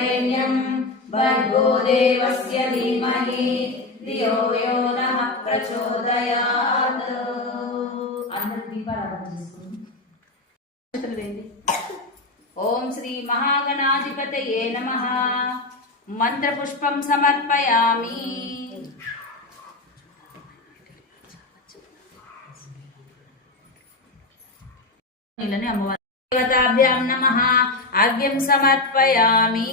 वरेण्यं भर्गो देवस्य धीमहि धियो यो नः प्रचोदयात्। అందరూ దీపారాధన చేసుకోండి. ఓం శ్రీ మహాగణాధిపతయే నమః. మంత్రపుష్పం సమర్పయామి. అమ్మవారి దేవతాభ్యాం నమః. అర్ఘ్యం సమర్పయామి.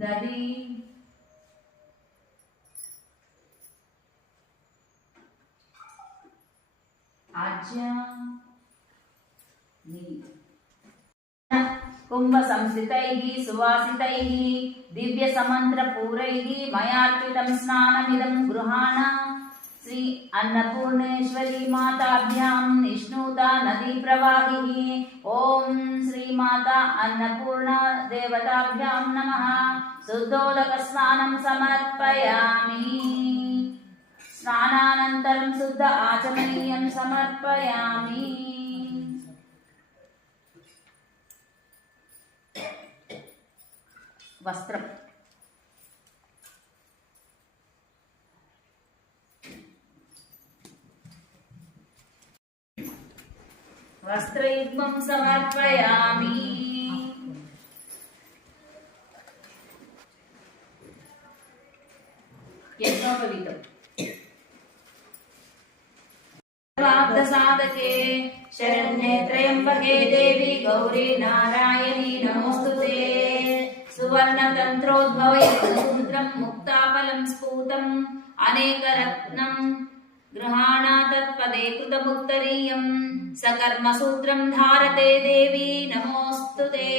దది కుంభ సంస్థితైః సువాసితైః దివ్య సమంత్ర పూరైః మయార్పితం స్నానమిదం గృహాణ. శ్రీ అన్నపూర్ణేశ్వరీ మాతాభ్యాం నిష్ణూతా నదీ ప్రవాహిః. ఓం శ్రీ మాతా అన్నపూర్ణ దేవతాభ్యాం నమః. శుద్ధోదక స్నానం సమర్పయామి. స్నానానంతరం శుద్ధ ఆచమనీయం సమర్పయామి. వస్త్రం వస్త్రయుగ్మం సమర్పయామి. యజ్ఞోపవీతం సాధకే శరణ్యే త్రయంబకే దేవి గౌరీ నారాయణీ నమోస్తుతే. సువర్ణతంత్రోద్భవయజ్ఞసూత్రం ముక్తాఫలం స్ఫూతం అనేకరత్నం గృహాణా తత్పదే కృతముత్తరీయం సకర్మసూత్రం ధారతే దేవి నమోస్తుతే.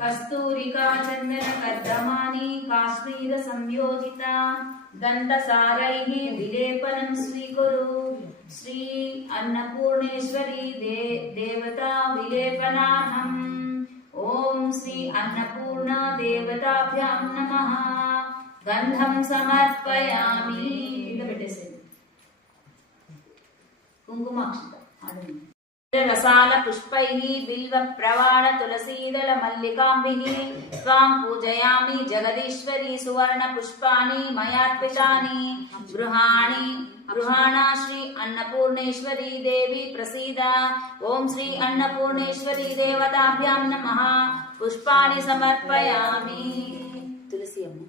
కస్తూరికా చందన కర్దమాని కాశ్మీర సంయోజిత దంతసారైః విలేపనం స్వీకురు. శ్రీ అన్నపూర్ణేశ్వరీ దేవతా విలేపనాహం. ఓం శ్రీ అన్నపూర్ణ దేవతాభ్యాం నమః. గంధం సమర్పయామి. కుంకుమాక్షత రసాల పుష్పైః బిల్వ ప్రవాణ తులసీదళ మల్లికాంభిః త్వాం పూజయామి జగదీశ్వరి. సువర్ణ పుష్పాణి మయార్పితాని గృహాణా శ్రీ అన్నపూర్ణేశ్వరీ దేవి ప్రసీద. ఓం శ్రీ అన్నపూర్ణేశ్వరీ దేవతాభ్యాం నమః. పుష్పాణి సమర్పయామి. తులసి అమ్మ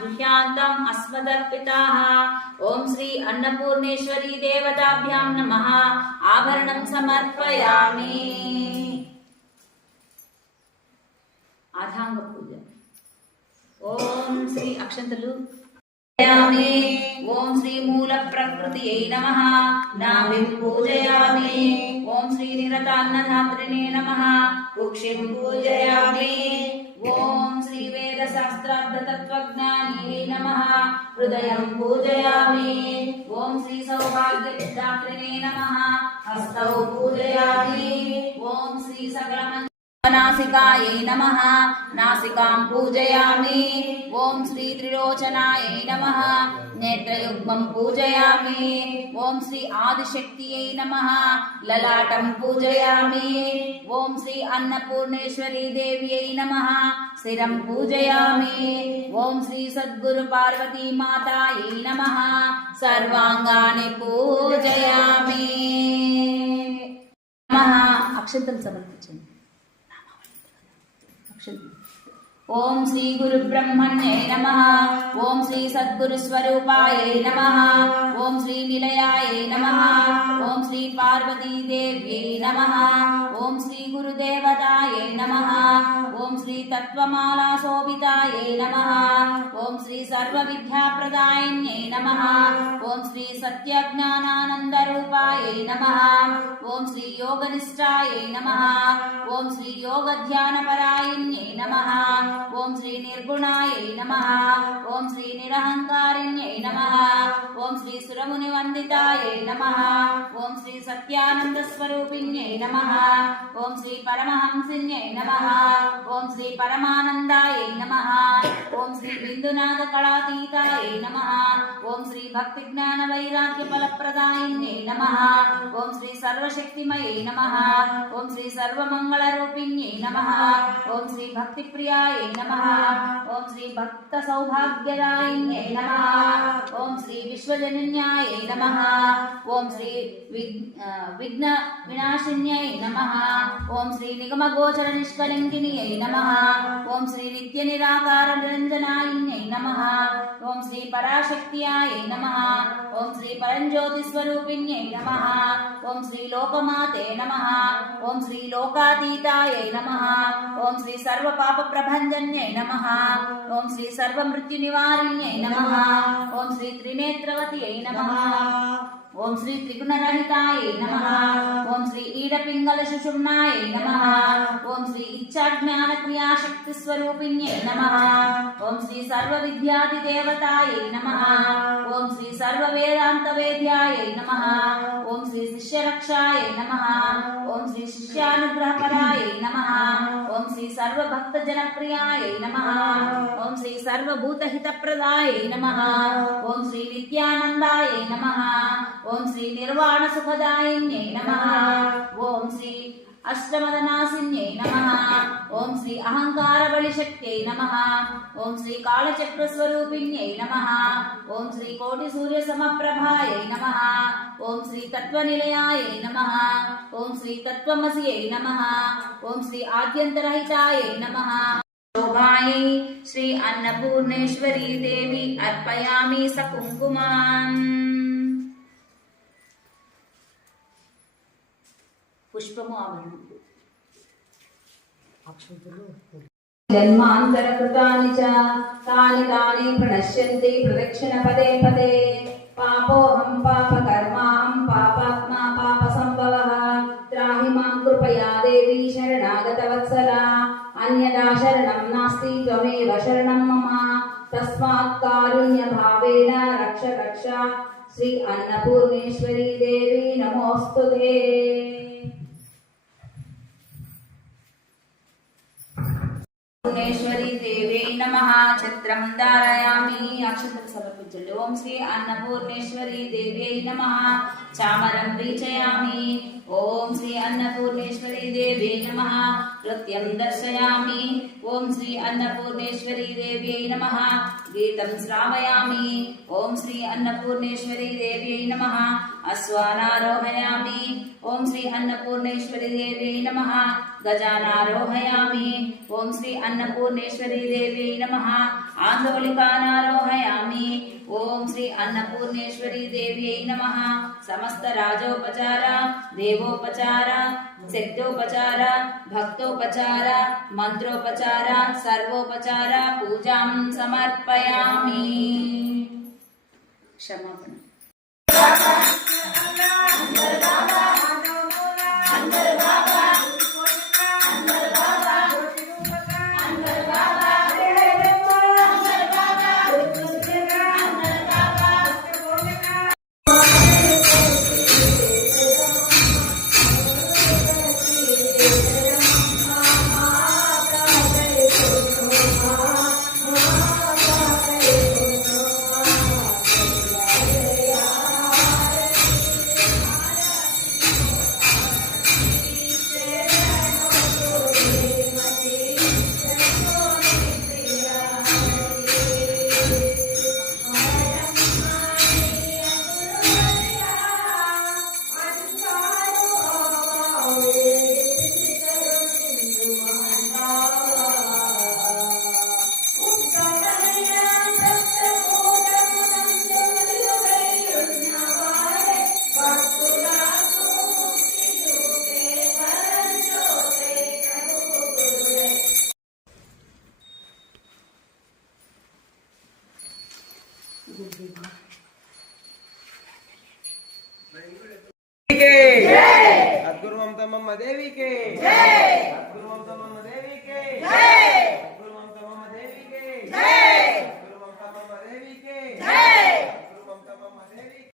గృహ్యాంతం అస్మదర్పితాః. ఓం శ్రీ అన్నపూర్ణేశ్వరీ దేవతాభ్యాం నమః. ఆభరణం సమర్పయామి. ఆధాంగ పూజ. ఓం శ్రీ అక్షంతలు. ఓం శ్రీ మూల ప్రకృతియై నమః. నాభిం పూజయామి. ఓం శ్రీ నిరతాన్నధాత్రిణే నమః. కుక్షిం పూజయామి. ఓం శ్రీ వేద శాస్త్రార్థ తత్వజ్ఞానినే నమః. హృదయం పూజయామి. ఓం శ్రీ సౌభాగ్యదాత్రిణే నమః. హస్తౌ పూజయామి. ఓం శ్రీ సకల నాసికాయై నమః. నాసికాం పూజయామి. ఓం శ్రీ త్రిలోచనాయై నమః. నేత్రయుగ్మం పూజయామి. ఓం శ్రీ ఆదిశక్తియై నమః. లలాటం పూజయామి. ఓం శ్రీ అన్నపూర్ణేశ్వరీ దేవ్యై నమః. శిరం పూజయామి. ఓం శ్రీ సద్గురు పార్వతీ మాతాయై నమః. సర్వాంగాని పూజయామి. అక్షంతలు సమర్పించండి. ఓం శ్రీ గురు బ్రహ్మణ్యై నమః. ఓం శ్రీ సద్గురు స్వరూపాయై నమః. ఓం శ్రీ నిలయాయై నమః. ఓం శ్రీ పార్వతీ దేవ్యై నమః. ఓం శ్రీ గురుదేవతాయై నమః. ఓం శ్రీ తత్వమాలా శోభితాయై నమః. ఓం శ్రీ సర్వ విద్యాప్రదాయిన్యై నమః. ఓం శ్రీ సత్యజ్ఞానానంద రూపాయై నమః. ఓం శ్రీ యోగనిష్టాయై నమః. ఓం శ్రీ యోగ ధ్యాన పరాయణ్యై నమః. ఓం శ్రీ నిర్గుణాయై నమః ఓం శ్రీ నిరహంకారిణ్యై నమః ఓం శ్రీ సురముని వందితాయై నమః ఓం శ్రీ సత్యానంద స్వరూపిణ్యై నమః ఓం శ్రీ పరమహంసిన్యై నమః ఓం శ్రీ పరమానందాయై నమః ఓం శ్రీ బిందునాథ కళాతీతాయై నమః ఓం శ్రీ భక్తి జ్ఞాన వైరాగ్య ఫలప్రదాయిన్యై నమః ఓం శ్రీ సర్వశక్తిమయై నమః ఓం శ్రీ సర్వమంగళ రూపిణ్యై నమః ఓం శ్రీ భక్తి ప్రియాయై నమః ఓం శ్రీ భక్త సౌభాగ్యదాయిన్యై నమః ఓం శ్రీ విశ్వజనన్యాయై నమః ఓం శ్రీ విఘ్న వినాశిన్యై నమః ఓం శ్రీ నిగమ గోచర నిష్కలంకిన్యై నమః ఓం శ్రీ నిత్య నిరాకార నిరంజనాయిన్యై నమః ఓం శ్రీ పరాశక్త్యాయై నమః ఓం శ్రీ పరంజ్యోతి స్వరూపిణ్యై నమః ఓం శ్రీ లోకమాతే నమః ఓం శ్రీ లోకాతీతాయై నమః ఓం శ్రీ సర్వ పాప ప్రభంజన్యై నమః ఓం శ్రీ సర్వ మృత్యు నివారిణ్యై నమః ఓం శ్రీ త్రినేత్రవత్యై నమః ఓం శ్రీ త్రిగుణరహితాయై నమః ఓం శ్రీ ఈడపింగళ సుషుమ్నాయై నమః ఓం శ్రీ ఇచ్ఛాజ్ఞాన క్రియాశక్తి స్వరూపిణ్యై నమః ఓం శ్రీ సర్వ విద్యాది దేవతాయై నమః ఓం శ్రీ సర్వ వేదాంత వేద్యాయై నమః ఓం శ్రీ శిష్యరక్షాయై నమః ఓం శ్రీ శిష్యానుగ్రహపరాయై నమః ఓం శ్రీ సర్వ భక్త జనప్రియాయై నమః ఓం శ్రీ సర్వభూతహితప్రదాయై నమః ఓం శ్రీ నిత్యానందాయై నమః ఓం శ్రీ నిర్వాణ సుఖదాయిన్యై నమః ఓం శ్రీ అష్టమదనాశిన్యై నమః ఓం శ్రీ అహంకార బలిశక్త్యై నమః ఓం శ్రీ కాళచక్ర స్వరూపిణ్యై నమః ఓం శ్రీ కోటి సూర్య సమప్రభాయై నమః ఓం శ్రీ తత్వనిలయాయై నమః ఓం శ్రీ తత్వమసియై నమః ఓం శ్రీ ఆద్యంతరహితాయై నమః శోభాయై శ్రీ అన్నపూర్ణేశ్వరీ దేవి అర్పయామి సకుంకుమాం. పుష్పము ఆవరణం. జన్మాంతరకృతాని చ తాని తాని ప్రణశ్యంతి ప్రదక్షిణ పదే పదే పాపోహం పాపకర్మాహం పాపాత్మా పాప సంభవః త్రాహి మాం కృపయా దేవి శరణాగత వత్సల అన్యదా శరణం నాస్తి త్వమేవ శరణం మమ తస్మాత్ కారుణ్య భావేన రక్ష రక్ష శ్రీ అన్నపూర్ణేశ్వరీ దేవి నమోస్తుతే. పూర్ణేశ్వరీ దేవై నమః. ఛత్రం ధారయామి. అక్షతలు సమర్పించండి. ఓం శ్రీ అన్నపూర్ణేశ్వరీ దేవై నమః. చామరం వీచయామి. ఓం శ్రీ అన్నపూర్ణేశ్వరీ దేవై నమః. నృత్యం దర్శయామి. ఓం శ్రీ అన్నపూర్ణేశ్వరీ దేవై నమః. గీతం శ్రావయామి. ఓం శ్రీ అన్నపూర్ణేశ్వరీ దేవై నమః. అశ్వానారోహయామి. ఓం శ్రీ అన్నపూర్ణేశ్వరీ దేవై నమః. గజానారోహయామి. ఓం శ్రీ అన్నపూర్ణేశ్వరీ దేవై నమః. ఆందోళికానారోహయామి. ఓం శ్రీ అన్నపూర్ణేశ్వరీ దేవ్యై నమః. సమస్త రాజోపచార దేవోపచార శక్తోపచార భక్తోపచార మంత్రోపచార సర్వోపచార పూజాం సమర్పయామి. క్షమాపణ. सद्गुरु ममता मम्मा देवी के जय। सद्गुरु ममता मम्मा देवी के जय।